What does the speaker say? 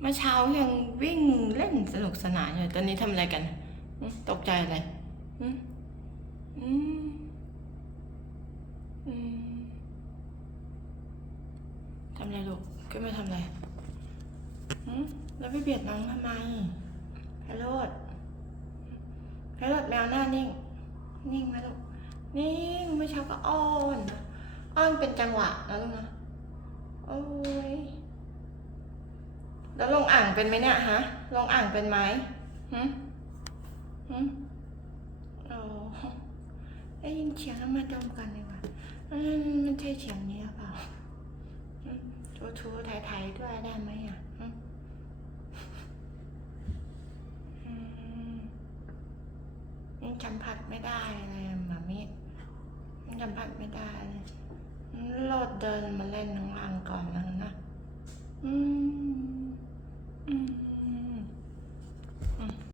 เมื่อเช้ายังวิ่งเล่นสนุกสนานอยู่ ตอนนี้ทำอะไรกันหึตกใจอะไรอืมอืมอืมทำอะไรลูกขึ้นมาทำอะไรหืมแล้วไปเบียดน้องทำไมไพโรดไพโรดแมวหน้านิ่ง นิ่งไหมลูก นิ่งเมื่อเช้าก็อ้อน อ้อนเป็นจังหวะนะลูกนะ โอ้ย แล้วลงอ่างเป็นไหมเนี่ยฮะ ลงอ่างเป็นไหมหืมหืมโอ้ได้ยินเสียงแล้วมาดมกันดีกว่าอืมมันใช่เสียงนี้หรือเปล่าทูทูไทยไทยๆด้วยได้ไหมอะมอืมยังสัมผัสไม่ได้เลยหมามิยังสัมผัสไม่ได้เลยโลดเดินมาเล่นข้างล่างก่อนแล้วนะ